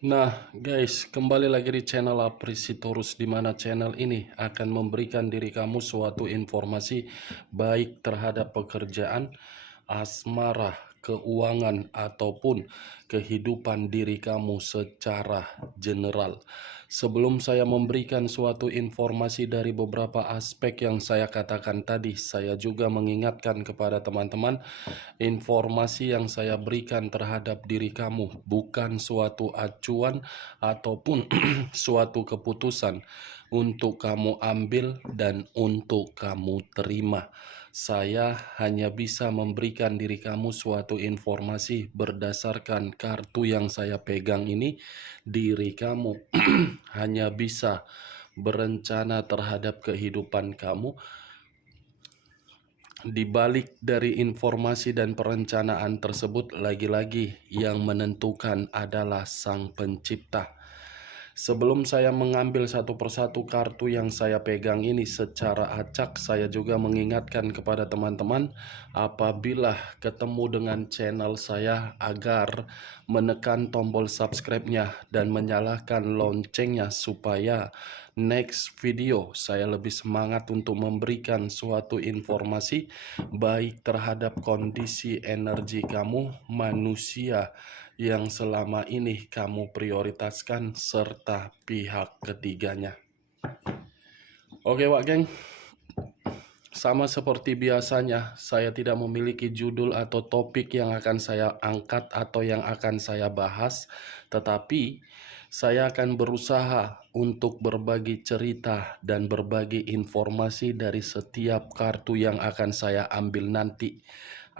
Nah, guys, kembali lagi di channel Aprisitorus, di mana channel ini akan memberikan diri kamu suatu informasi baik terhadap pekerjaan, asmara, keuangan, ataupun kehidupan diri kamu secara general. Sebelum saya memberikan suatu informasi dari beberapa aspek yang saya katakan tadi, saya juga mengingatkan kepada teman-teman, informasi yang saya berikan terhadap diri kamu bukan suatu acuan ataupun suatu keputusan untuk kamu ambil dan untuk kamu terima. Saya hanya bisa memberikan diri kamu suatu informasi berdasarkan kartu yang saya pegang ini. Diri kamu hanya bisa berencana terhadap kehidupan kamu. Di balik dari informasi dan perencanaan tersebut, lagi-lagi yang menentukan adalah Sang Pencipta. Sebelum saya mengambil satu persatu kartu yang saya pegang ini secara acak, saya juga mengingatkan kepada teman-teman apabila ketemu dengan channel saya agar menekan tombol subscribe-nya dan menyalakan loncengnya supaya next video saya lebih semangat untuk memberikan suatu informasi baik terhadap kondisi energi kamu, manusia yang selama ini kamu prioritaskan, serta pihak ketiganya. Oke Wak Geng, sama seperti biasanya, saya tidak memiliki judul atau topik yang akan saya angkat atau yang akan saya bahas, tetapi saya akan berusaha untuk berbagi cerita dan berbagi informasi dari setiap kartu yang akan saya ambil nanti.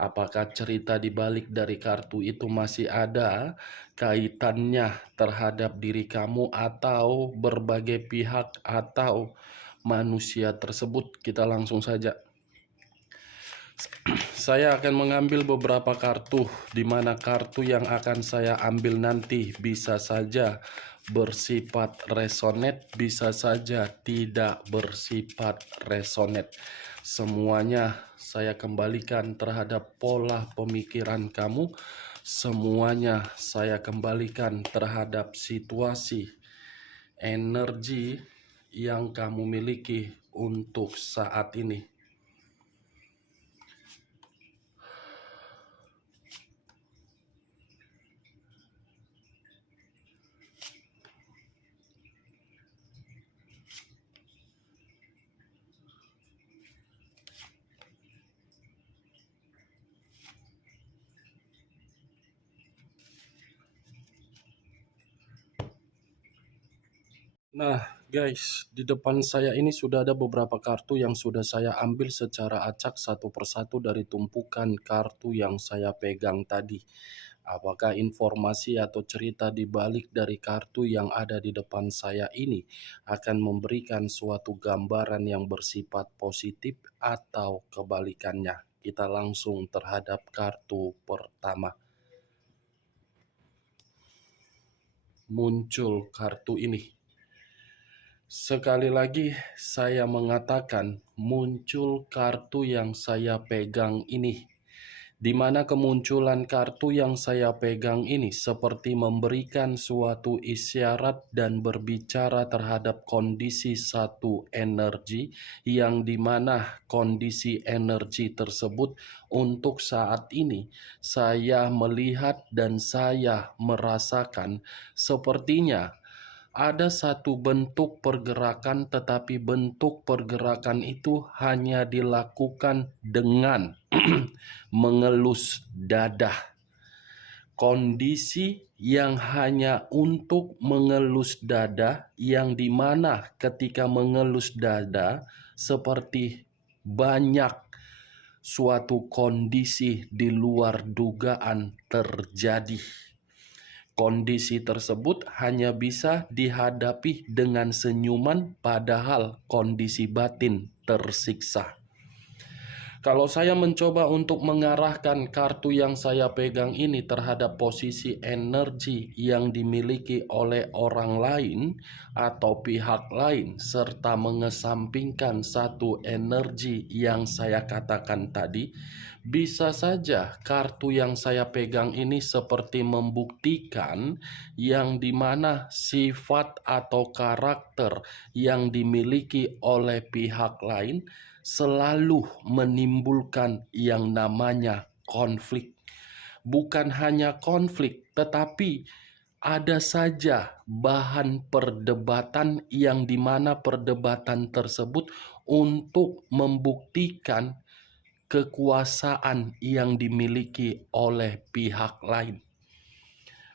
Apakah cerita di balik dari kartu itu masih ada kaitannya terhadap diri kamu atau berbagai pihak atau manusia tersebut? Kita langsung saja. Saya akan mengambil beberapa kartu, di mana kartu yang akan saya ambil nanti bisa saja bersifat resonate, bisa saja tidak bersifat resonate. Semuanya saya kembalikan terhadap pola pemikiran kamu. Semuanya saya kembalikan terhadap situasi, energi yang kamu miliki untuk saat ini. Nah, guys, di depan saya ini sudah ada beberapa kartu yang sudah saya ambil secara acak satu persatu dari tumpukan kartu yang saya pegang tadi. Apakah informasi atau cerita di balik dari kartu yang ada di depan saya ini akan memberikan suatu gambaran yang bersifat positif atau kebalikannya? Kita langsung terhadap kartu pertama. Muncul kartu ini. Sekali lagi saya mengatakan muncul kartu yang saya pegang ini, di mana kemunculan kartu yang saya pegang ini seperti memberikan suatu isyarat dan berbicara terhadap kondisi satu energi, yang dimana kondisi energi tersebut untuk saat ini saya melihat dan saya merasakan sepertinya ada satu bentuk pergerakan, tetapi bentuk pergerakan itu hanya dilakukan dengan mengelus dada. Kondisi yang hanya untuk mengelus dada, yang dimana ketika mengelus dada seperti banyak suatu kondisi di luar dugaan terjadi. Kondisi tersebut hanya bisa dihadapi dengan senyuman, padahal kondisi batin tersiksa. Kalau saya mencoba untuk mengarahkan kartu yang saya pegang ini terhadap posisi energi yang dimiliki oleh orang lain atau pihak lain, serta mengesampingkan satu energi yang saya katakan tadi, bisa saja kartu yang saya pegang ini seperti membuktikan yang dimana sifat atau karakter yang dimiliki oleh pihak lain selalu menimbulkan yang namanya konflik. Bukan hanya konflik, tetapi ada saja bahan perdebatan yang dimana perdebatan tersebut untuk membuktikan kekuasaan yang dimiliki oleh pihak lain.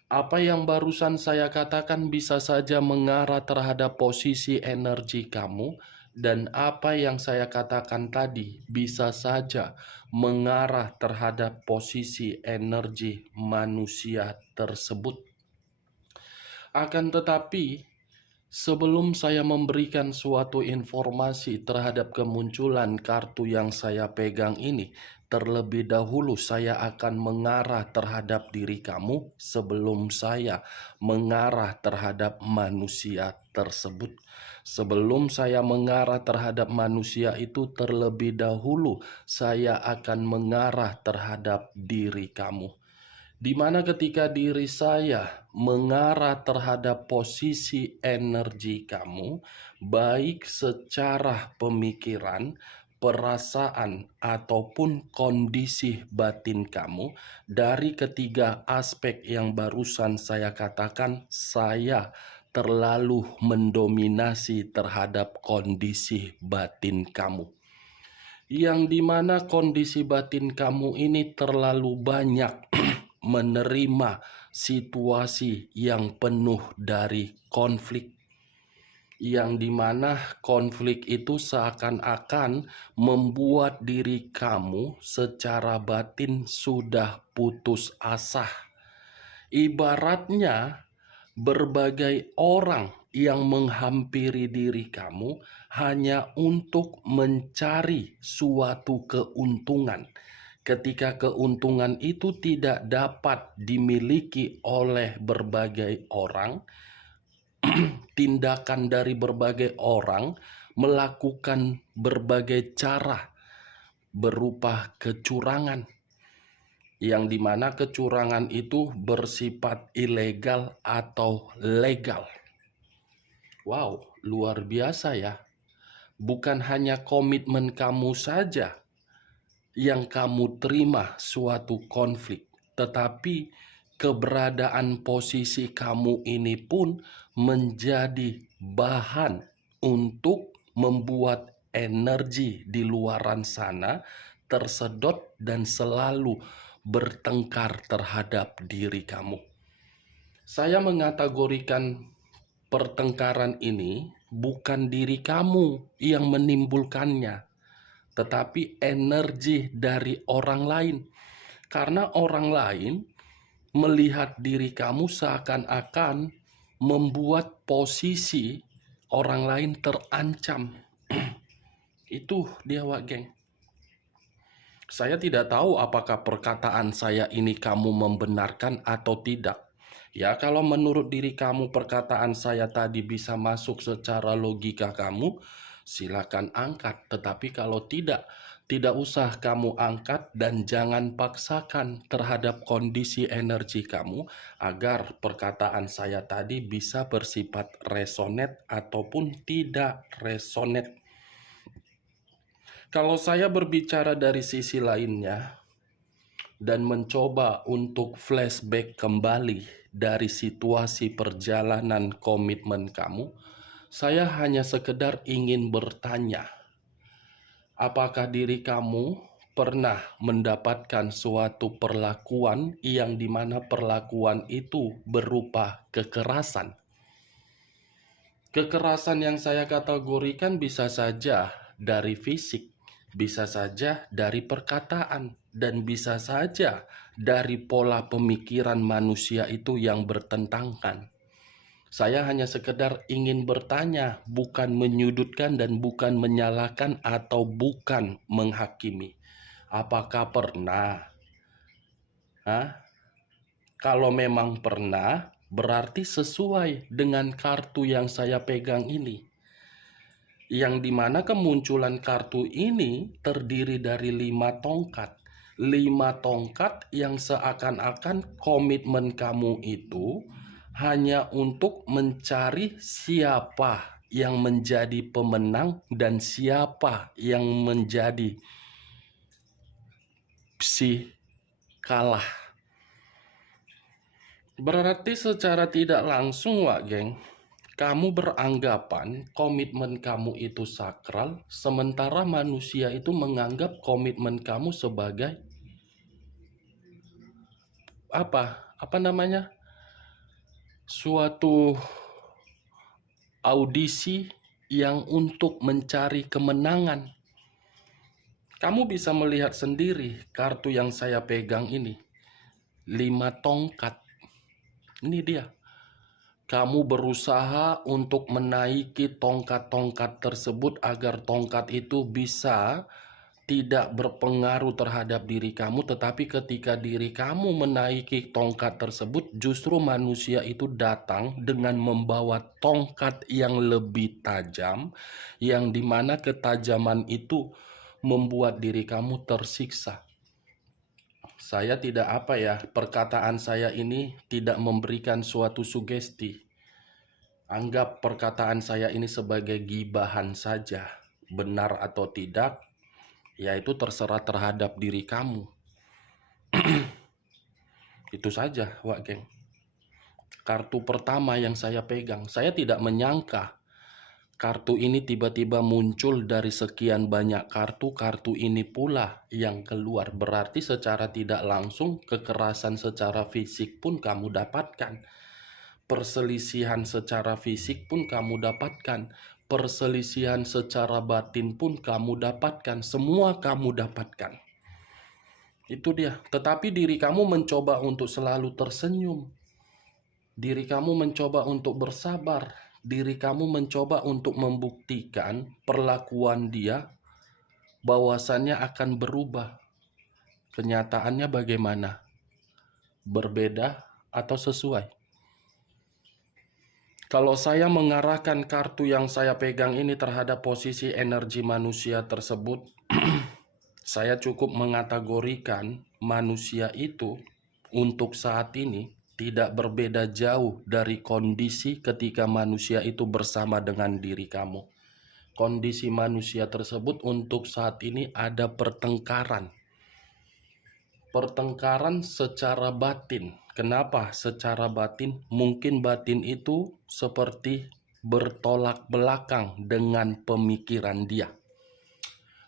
Apa yang barusan saya katakan bisa saja mengarah terhadap posisi energi kamu, dan apa yang saya katakan tadi bisa saja mengarah terhadap posisi energi manusia tersebut. Akan tetapi, sebelum saya memberikan suatu informasi terhadap kemunculan kartu yang saya pegang ini, terlebih dahulu saya akan mengarah terhadap diri kamu sebelum saya mengarah terhadap manusia tersebut. Sebelum saya mengarah terhadap manusia itu, terlebih dahulu saya akan mengarah terhadap diri kamu. Di mana ketika diri saya mengarah terhadap posisi energi kamu, baik secara pemikiran, perasaan, ataupun kondisi batin kamu, dari ketiga aspek yang barusan saya katakan, saya terlalu mendominasi terhadap kondisi batin kamu. Yang dimana kondisi batin kamu ini terlalu banyak menerima situasi yang penuh dari konflik, yang dimana konflik itu seakan-akan membuat diri kamu secara batin sudah putus asa. Ibaratnya berbagai orang yang menghampiri diri kamu hanya untuk mencari suatu keuntungan. Ketika keuntungan itu tidak dapat dimiliki oleh berbagai orang, tindakan dari berbagai orang melakukan berbagai cara berupa kecurangan, yang dimana kecurangan itu bersifat ilegal atau legal. Wow, luar biasa ya. Bukan hanya komitmen kamu saja yang kamu terima suatu konflik, tetapi keberadaan posisi kamu ini pun menjadi bahan untuk membuat energi di luaran sana tersedot dan selalu bertengkar terhadap diri kamu. Saya mengategorikan pertengkaran ini bukan diri kamu yang menimbulkannya, tetapi energi dari orang lain. Karena orang lain melihat diri kamu seakan-akan membuat posisi orang lain terancam. Itu dia, Wak Geng. Saya tidak tahu apakah perkataan saya ini kamu membenarkan atau tidak. Ya, kalau menurut diri kamu perkataan saya tadi bisa masuk secara logika kamu, silakan angkat. Tetapi kalau tidak usah kamu angkat, dan jangan paksakan terhadap kondisi energi kamu agar perkataan saya tadi bisa bersifat resonate ataupun tidak resonate. Kalau saya berbicara dari sisi lainnya dan mencoba untuk flashback kembali dari situasi perjalanan komitmen kamu, saya hanya sekedar ingin bertanya, apakah diri kamu pernah mendapatkan suatu perlakuan yang dimana perlakuan itu berupa kekerasan? Kekerasan yang saya kategorikan bisa saja dari fisik, bisa saja dari perkataan, dan bisa saja dari pola pemikiran manusia itu yang bertentangan. Saya hanya sekedar ingin bertanya, bukan menyudutkan dan bukan menyalahkan atau bukan menghakimi. Apakah pernah? Hah? Kalau memang pernah, berarti sesuai dengan kartu yang saya pegang ini. Yang dimana kemunculan kartu ini terdiri dari 5 tongkat. 5 tongkat yang seakan-akan komitmen kamu itu hanya untuk mencari siapa yang menjadi pemenang dan siapa yang menjadi si kalah. Berarti secara tidak langsung, Wak Geng, kamu beranggapan komitmen kamu itu sakral, sementara manusia itu menganggap komitmen kamu sebagai apa namanya? Suatu audisi yang untuk mencari kemenangan. Kamu bisa melihat sendiri kartu yang saya pegang ini. 5 tongkat. Ini dia. Kamu berusaha untuk menaiki tongkat-tongkat tersebut agar tongkat itu bisa tidak berpengaruh terhadap diri kamu, tetapi ketika diri kamu menaiki tongkat tersebut, justru manusia itu datang dengan membawa tongkat yang lebih tajam, yang dimana ketajaman itu membuat diri kamu tersiksa. Saya tidak perkataan saya ini tidak memberikan suatu sugesti. Anggap perkataan saya ini sebagai gibahan saja. Benar atau tidak, yaitu terserah terhadap diri kamu. Itu saja, Wak Geng. Kartu pertama yang saya pegang, saya tidak menyangka kartu ini tiba-tiba muncul dari sekian banyak kartu ini pula yang keluar. Berarti secara tidak langsung kekerasan secara fisik pun kamu dapatkan. Perselisihan secara fisik pun kamu dapatkan. Perselisihan secara batin pun kamu dapatkan. Semua kamu dapatkan. Itu dia. Tetapi diri kamu mencoba untuk selalu tersenyum. Diri kamu mencoba untuk bersabar. Diri kamu mencoba untuk membuktikan perlakuan dia bahwasannya akan berubah. Kenyataannya bagaimana? Berbeda atau sesuai? Kalau saya mengarahkan kartu yang saya pegang ini terhadap posisi energi manusia tersebut, saya cukup mengategorikan manusia itu untuk saat ini tidak berbeda jauh dari kondisi ketika manusia itu bersama dengan diri kamu. Kondisi manusia tersebut untuk saat ini ada pertengkaran. Pertengkaran secara batin. Kenapa secara batin? Mungkin batin itu seperti bertolak belakang dengan pemikiran dia.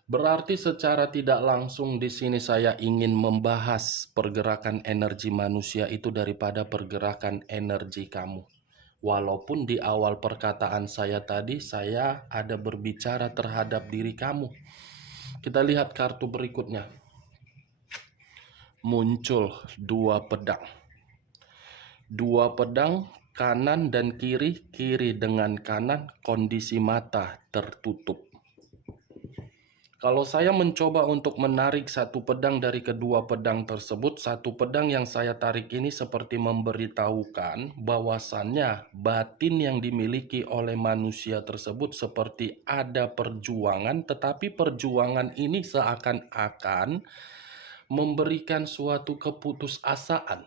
Berarti secara tidak langsung di sini saya ingin membahas pergerakan energi manusia itu daripada pergerakan energi kamu. Walaupun di awal perkataan saya tadi saya ada berbicara terhadap diri kamu. Kita lihat kartu berikutnya. Muncul 2 pedang. 2 pedang kanan dan kiri, kiri dengan kanan, kondisi mata tertutup. Kalau saya mencoba untuk menarik satu pedang dari kedua pedang tersebut, satu pedang yang saya tarik ini seperti memberitahukan bahwasannya batin yang dimiliki oleh manusia tersebut seperti ada perjuangan, tetapi perjuangan ini seakan-akan memberikan suatu keputusasaan,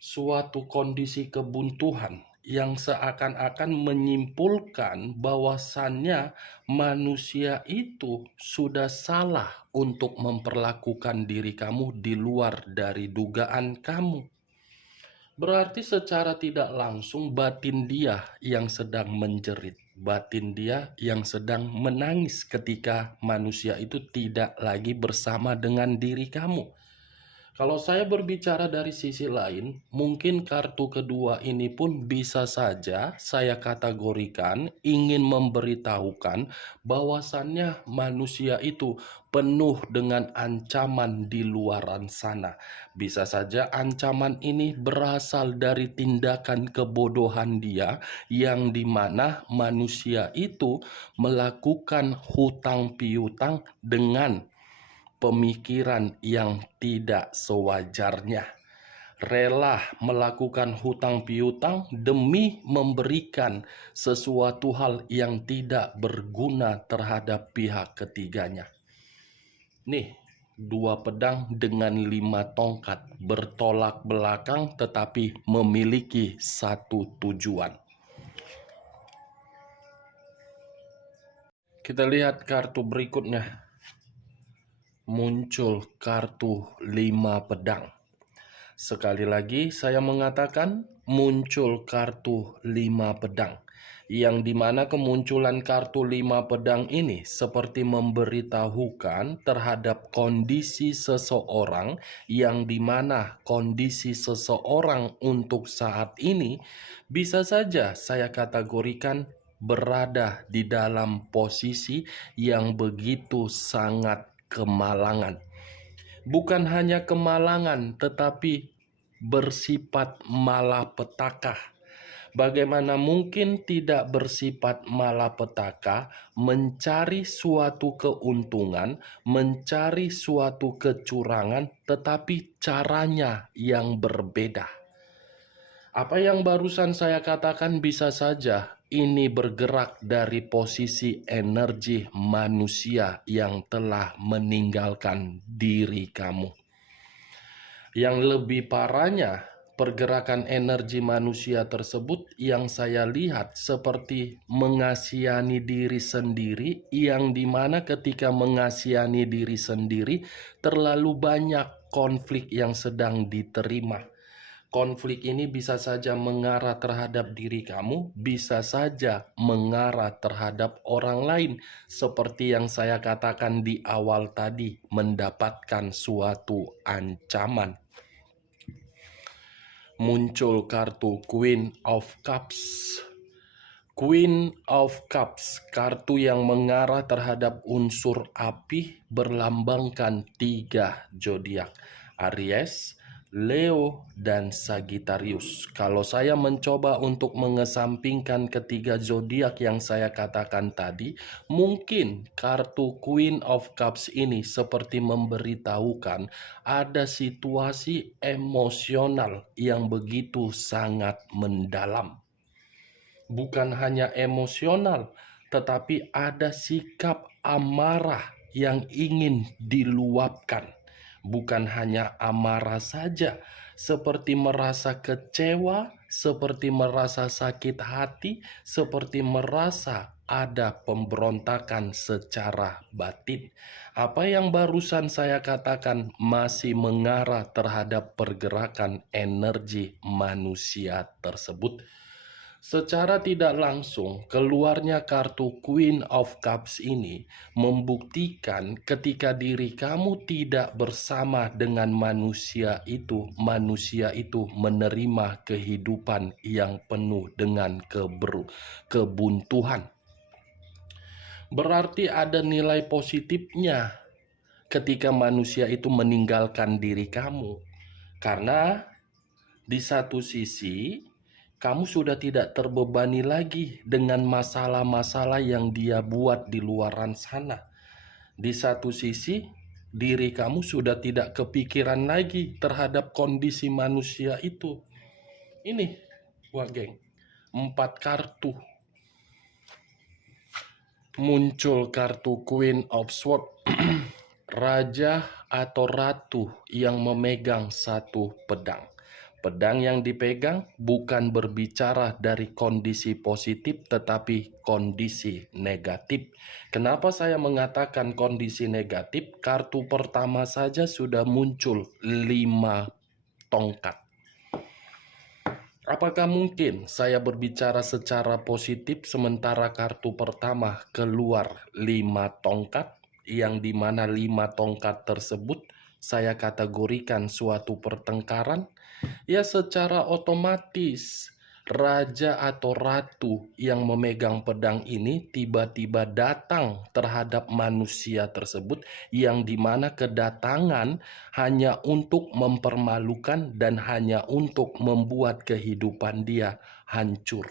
suatu kondisi kebuntuan yang seakan-akan menyimpulkan bahwasannya manusia itu sudah salah untuk memperlakukan diri kamu di luar dari dugaan kamu. Berarti secara tidak langsung batin dia yang sedang menjerit, batin dia yang sedang menangis ketika manusia itu tidak lagi bersama dengan diri kamu. Kalau saya berbicara dari sisi lain, mungkin kartu kedua ini pun bisa saja saya kategorikan ingin memberitahukan bahwasannya manusia itu penuh dengan ancaman di luaran sana. Bisa saja ancaman ini berasal dari tindakan kebodohan dia, yang dimana manusia itu melakukan hutang piutang dengan pemikiran yang tidak sewajarnya, rela melakukan hutang piutang demi memberikan sesuatu hal yang tidak berguna terhadap pihak ketiganya. Nih, dua pedang dengan 5 tongkat bertolak belakang tetapi memiliki satu tujuan. Kita lihat kartu berikutnya. Muncul kartu 5 pedang. Sekali lagi saya mengatakan muncul kartu 5 pedang, yang dimana kemunculan kartu 5 pedang ini seperti memberitahukan terhadap kondisi seseorang, yang dimana kondisi seseorang untuk saat ini bisa saja saya kategorikan berada di dalam posisi yang begitu sangat kemalangan. Bukan hanya kemalangan, tetapi bersifat malapetaka. Bagaimana mungkin tidak bersifat malapetaka, mencari suatu keuntungan, mencari suatu kecurangan, tetapi caranya yang berbeda. Apa yang barusan saya katakan bisa saja ini bergerak dari posisi energi manusia yang telah meninggalkan diri kamu. Yang lebih parahnya, pergerakan energi manusia tersebut yang saya lihat seperti mengasihani diri sendiri, yang dimana ketika mengasihani diri sendiri terlalu banyak konflik yang sedang diterima. Konflik ini bisa saja mengarah terhadap diri kamu, bisa saja mengarah terhadap orang lain. Seperti yang saya katakan di awal tadi, mendapatkan suatu ancaman. Muncul kartu Queen of Cups. Queen of Cups, kartu yang mengarah terhadap unsur api, berlambangkan 3 zodiak: Aries, Leo, dan Sagittarius. Kalau saya mencoba untuk mengesampingkan ketiga zodiak yang saya katakan tadi, mungkin kartu Queen of Cups ini seperti memberitahukan ada situasi emosional yang begitu sangat mendalam. Bukan hanya emosional, tetapi ada sikap amarah yang ingin diluapkan. Bukan hanya amarah saja, seperti merasa kecewa, seperti merasa sakit hati, seperti merasa ada pemberontakan secara batin. Apa yang barusan saya katakan masih mengarah terhadap pergerakan energi manusia tersebut. Secara tidak langsung, keluarnya kartu Queen of Cups ini membuktikan ketika diri kamu tidak bersama dengan manusia itu menerima kehidupan yang penuh dengan kebuntuan. Berarti ada nilai positifnya ketika manusia itu meninggalkan diri kamu. Karena di satu sisi, kamu sudah tidak terbebani lagi dengan masalah-masalah yang dia buat di luaran sana. Di satu sisi, diri kamu sudah tidak kepikiran lagi terhadap kondisi manusia itu. Ini, wah geng, 4 kartu. Muncul kartu Queen of Swords, raja atau ratu yang memegang satu pedang. Pedang yang dipegang bukan berbicara dari kondisi positif, tetapi kondisi negatif. Kenapa saya mengatakan kondisi negatif? Kartu pertama saja sudah muncul 5 tongkat. Apakah mungkin saya berbicara secara positif sementara kartu pertama keluar 5 tongkat, yang dimana 5 tongkat tersebut saya kategorikan suatu pertengkaran, ya secara otomatis raja atau ratu yang memegang pedang ini tiba-tiba datang terhadap manusia tersebut, yang dimana kedatangan hanya untuk mempermalukan dan hanya untuk membuat kehidupan dia hancur.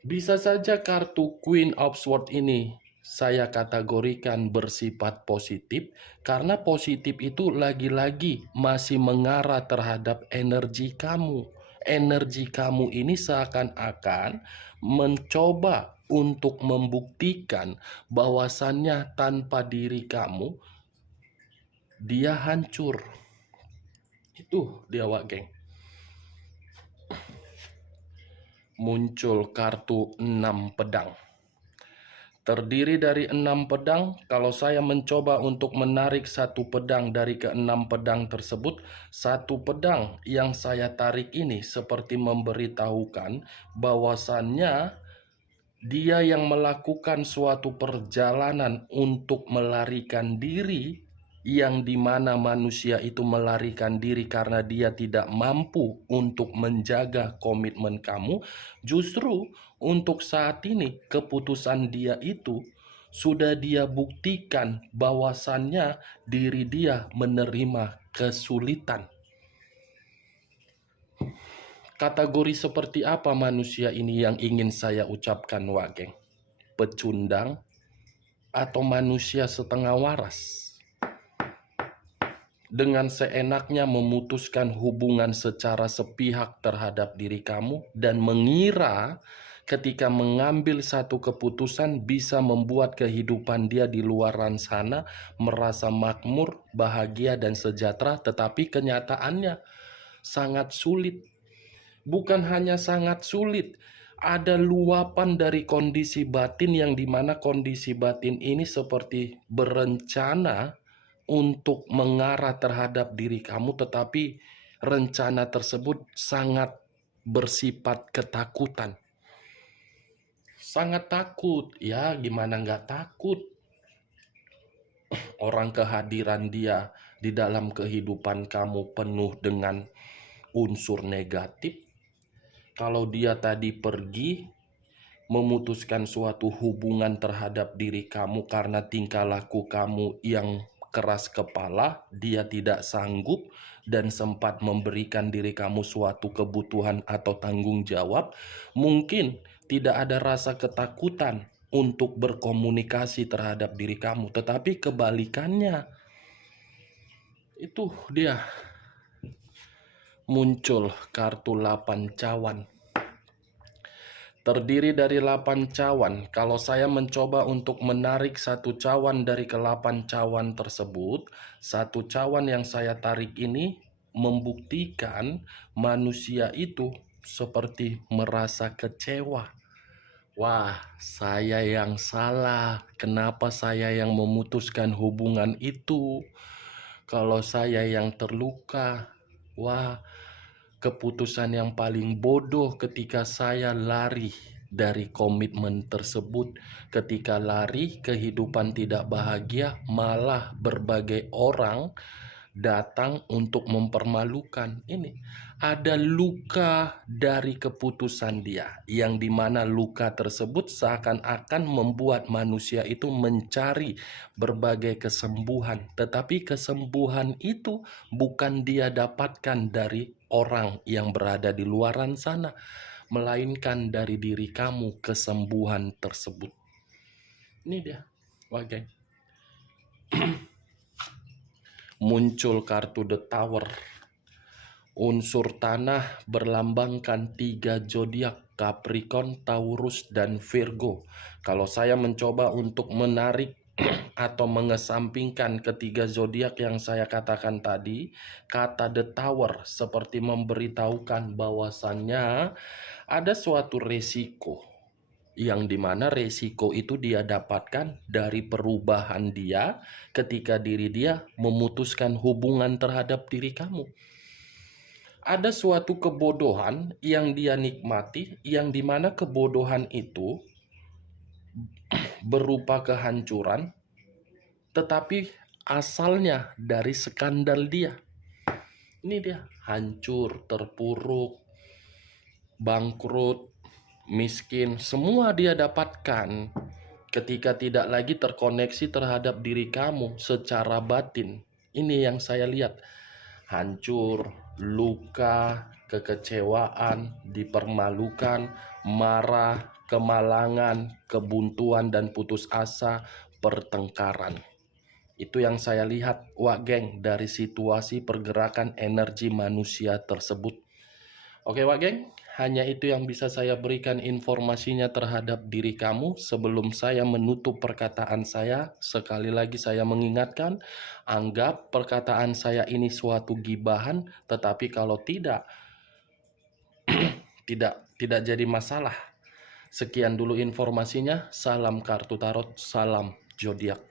Bisa saja kartu Queen of Swords ini saya kategorikan bersifat positif, karena positif itu lagi-lagi masih mengarah terhadap energi kamu. Energi kamu ini seakan-akan mencoba untuk membuktikan bahwasannya tanpa diri kamu dia hancur. Itu dia, Wak Geng. Muncul kartu 6 pedang. Terdiri dari 6 pedang. Kalau saya mencoba untuk menarik satu pedang dari ke-6 pedang tersebut, satu pedang yang saya tarik ini seperti memberitahukan bahwasannya dia yang melakukan suatu perjalanan untuk melarikan diri, yang dimana manusia itu melarikan diri karena dia tidak mampu untuk menjaga komitmen kamu. Justru untuk saat ini keputusan dia itu sudah dia buktikan bahwasannya diri dia menerima kesulitan. Kategori seperti apa manusia ini yang ingin saya ucapkan, Wak Geng? Pecundang atau manusia setengah waras? Dengan seenaknya memutuskan hubungan secara sepihak terhadap diri kamu dan mengira ketika mengambil satu keputusan bisa membuat kehidupan dia di luaran sana merasa makmur, bahagia, dan sejahtera, tetapi kenyataannya sangat sulit. Bukan hanya sangat sulit, ada luapan dari kondisi batin yang dimana kondisi batin ini seperti berencana untuk mengarah terhadap diri kamu, tetapi rencana tersebut sangat bersifat ketakutan. Sangat takut, ya gimana nggak takut? Orang kehadiran dia di dalam kehidupan kamu penuh dengan unsur negatif. Kalau dia tadi pergi, memutuskan suatu hubungan terhadap diri kamu karena tingkah laku kamu yang keras kepala, dia tidak sanggup dan sempat memberikan diri kamu suatu kebutuhan atau tanggung jawab, mungkin tidak ada rasa ketakutan untuk berkomunikasi terhadap diri kamu, tetapi kebalikannya. Itu dia, muncul kartu 8 cawan. Terdiri dari 8 cawan. Kalau saya mencoba untuk menarik satu cawan dari ke-8 cawan tersebut, satu cawan yang saya tarik ini membuktikan manusia itu seperti merasa kecewa. Wah, saya yang salah. Kenapa saya yang memutuskan hubungan itu? Kalau saya yang terluka, wah, keputusan yang paling bodoh ketika saya lari dari komitmen tersebut. Ketika lari, kehidupan tidak bahagia, malah berbagai orang datang untuk mempermalukan. Ini ada luka dari keputusan dia, yang dimana luka tersebut seakan-akan membuat manusia itu mencari berbagai kesembuhan, tetapi kesembuhan itu bukan dia dapatkan dari orang yang berada di luaran sana, melainkan dari diri kamu kesembuhan tersebut. Ini dia, Wak. Muncul kartu The Tower. Unsur tanah berlambangkan 3 zodiak, Capricorn, Taurus, dan Virgo. Kalau saya mencoba untuk menarik atau mengesampingkan ketiga zodiak yang saya katakan tadi, kata The Tower seperti memberitahukan bahwasannya ada suatu resiko, yang dimana resiko itu dia dapatkan dari perubahan dia ketika diri dia memutuskan hubungan terhadap diri kamu. Ada suatu kebodohan yang dia nikmati, yang dimana kebodohan itu berupa kehancuran, tetapi asalnya dari skandal dia. Ini dia, hancur, terpuruk, bangkrut, miskin, semua dia dapatkan ketika tidak lagi terkoneksi terhadap diri kamu secara batin. Ini yang saya lihat. Hancur, luka, kekecewaan, dipermalukan, marah, kemalangan, kebuntuan dan putus asa, pertengkaran. Itu yang saya lihat, Wak Geng, dari situasi pergerakan energi manusia tersebut. Oke Wak Geng, hanya itu yang bisa saya berikan informasinya terhadap diri kamu. Sebelum saya menutup perkataan saya, sekali lagi saya mengingatkan, anggap perkataan saya ini suatu gibahan, tetapi kalau tidak jadi masalah. Sekian dulu informasinya. Salam kartu tarot, salam zodiak.